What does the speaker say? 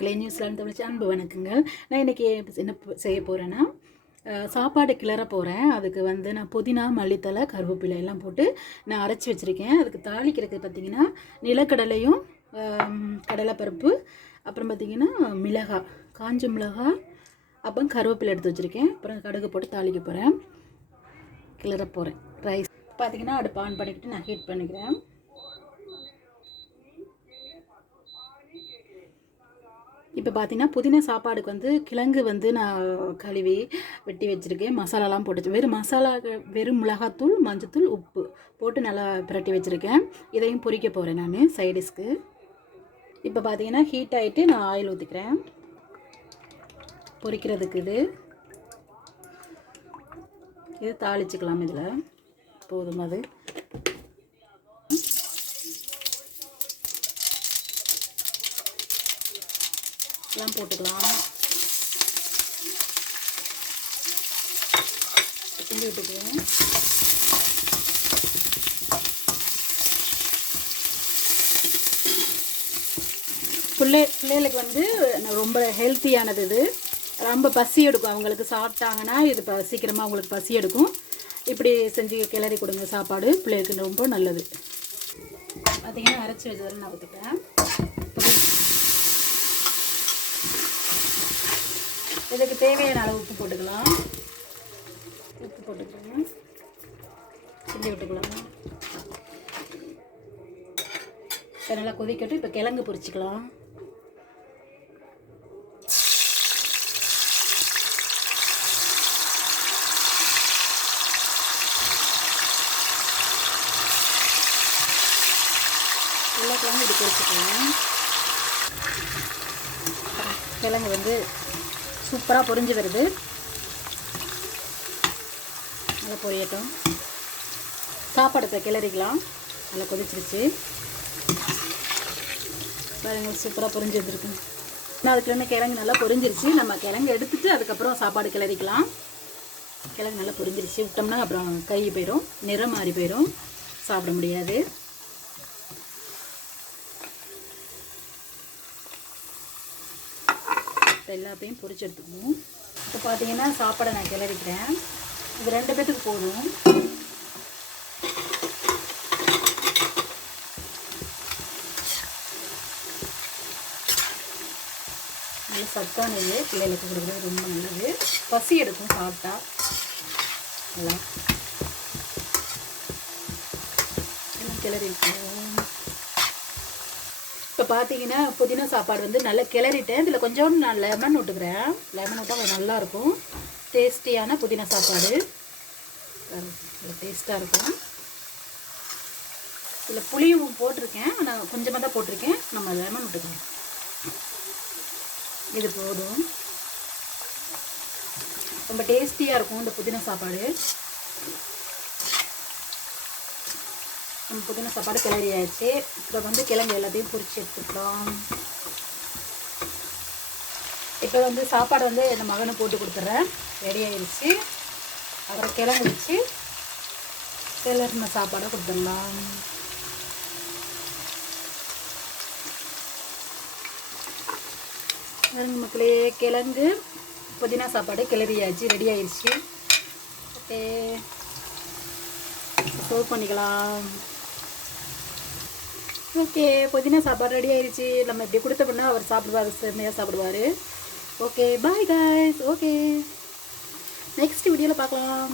மக்களே, நியூசிலாந்து தமிழ் அன்பு வணக்கங்கள். நான் இன்றைக்கி என்ன செய்ய போகிறேன்னா, சாப்பாடு கிளற போகிறேன். அதுக்கு வந்து நான் புதினா, மல்லித்தலை, கருவேப்பிலை எல்லாம் போட்டு நான் அரைச்சி வச்சுருக்கேன். அதுக்கு தாளிக்கிறதுக்கு பார்த்திங்கன்னா நிலக்கடலையும் கடலைப்பருப்பு, அப்புறம் பார்த்திங்கன்னா மிளகாய், காஞ்ச மிளகாய், அப்புறம் கருவேப்பிலை எடுத்து வச்சுருக்கேன். அப்புறம் கடுகு போட்டு தாளிக்க போகிறேன், கிளற போகிறேன். ரைஸ் பார்த்திங்கன்னா அடுப்பு ஆன் பண்ணிக்கிட்டு நான் ஹீட் பண்ணிக்கிறேன். இப்போ பார்த்தீங்கன்னா புதினா சாப்பாடுக்கு வந்து கிழங்கு வந்து நான் கழுவி வெட்டி வச்சுருக்கேன். மசாலாலாம் போட்டு வெறும் மிளகாத்தூள், மஞ்சத்தூள், உப்பு போட்டு நல்லா பிரட்டி வச்சுருக்கேன். இதையும் பொரிக்க போகிறேன் நான் சைடிஷ்க்கு. இப்போ பார்த்தீங்கன்னா ஹீட் ஆகிட்டு நான் ஆயில் ஊற்றிக்கிறேன் பொரிக்கிறதுக்கு. இது தாளிச்சுக்கலாம். இதில் போதும், அது எல்லாம் போட்டுக்கலாம். கிண்டி விட்டுக்குவேன். பிள்ளைகளுக்கு வந்து ரொம்ப ஹெல்த்தியானது. இது ரொம்ப பசி எடுக்கும் அவங்களுக்கு. சாப்பிட்டாங்கன்னா இது சீக்கிரமாக அவங்களுக்கு பசி எடுக்கும். இப்படி செஞ்சு கிளறி கொடுங்க. சாப்பாடு பிள்ளைகளுக்கு ரொம்ப நல்லது. பார்த்தீங்கன்னா அரைச்சி வச்சதில் நான் ஊற்றிட்டேன். இதுக்கு தேவையான அளவு உப்பு போட்டுக்கலாம். உப்பு போட்டுக்கலாம், கிண்டி விட்டுக்கலாம். இப்போ நல்லா கொதிக்கட்டும். இப்போ கிழங்கு பொரிச்சிக்கலாம். எல்லா கிழங்கும் இப்படி பொரிச்சிக்கலாம். கிழங்கு வந்து சூப்பராக பொரிஞ்சு வருது. நல்லா பொரியட்டும். சாப்பாடு கிளறிக்கலாம். நல்லா கொதிச்சிருச்சு பாருங்க, சூப்பராக பொரிஞ்சு வந்துருக்கு. நான் அதுக்குள்ளே கிழங்கு நல்லா பொரிஞ்சிருச்சு. நம்ம கிழங்கு எடுத்துகிட்டு அதுக்கப்புறம் சாப்பாடு கிளறிக்கலாம். கிழங்கு நல்லா பொரிஞ்சிருச்சு. விட்டோம்னா அப்புறம் கை போயிடும், நிறம் மாறி போயிடும், சாப்பிட முடியாது. எல்லாத்தையும் பொரிச்சு எடுத்துக்கணும். இப்போ பார்த்தீங்கன்னா சாப்பாடை நான் கிளறிக்கிறேன். இது 2 பேத்துக்கு போதும். நல்ல சத்தானது, பிள்ளைகளுக்கு கொடுக்குறது ரொம்ப நல்லது. பசி எடுக்கும் சாப்பிட்டா. நல்லா கிளறிக்கிறோம். இப்போ பார்த்தீங்கன்னா புதினா சாப்பாடு வந்து நல்லா கிளறிட்டேன். இதில் கொஞ்சம் நான் லெமன் விட்டுக்கிறேன். லெமன் விட்டால் கொஞ்சம் நல்லாயிருக்கும். டேஸ்டியான புதினா சாப்பாடு டேஸ்ட்டாக இருக்கும். இதில் புளியும் போட்டிருக்கேன், ஆனால் கொஞ்சமாக தான் போட்டிருக்கேன். நம்ம லெமன் விட்டுக்கிறோம். இது போதும். ரொம்ப டேஸ்டியாக இருக்கும் இந்த புதினா சாப்பாடு. நம்ம புதினா சாப்பாடு கிளறி ஆயிடுச்சு. இப்போ வந்து கிழங்கு எல்லாத்தையும் பொரிச்சு எடுத்துக்கலாம். இப்போ வந்து சாப்பாடு வந்து இந்த மகனை போட்டு கொடுத்துட்றேன். ரெடி ஆயிடுச்சு. அப்புறம் கிழங்கு வச்சு கிளறின சாப்பாடை கொடுத்துடலாம். மக்களே, கிழங்கு புதினா சாப்பாடு கிளறி ஆயிடுச்சு, ரெடி ஆயிடுச்சு. ஓகே, சர்வ் பண்ணிக்கலாம். ஓகே, புதினா சாப்பாடு ரெடி ஆயிடுச்சு. நம்ம இப்படி கொடுத்தோம்னா அவர் சாப்பிடுவார், செம்மையாக சாப்பிடுவார். Okay, bye guys. Okay, next வீடியோவில் பார்க்கலாம்.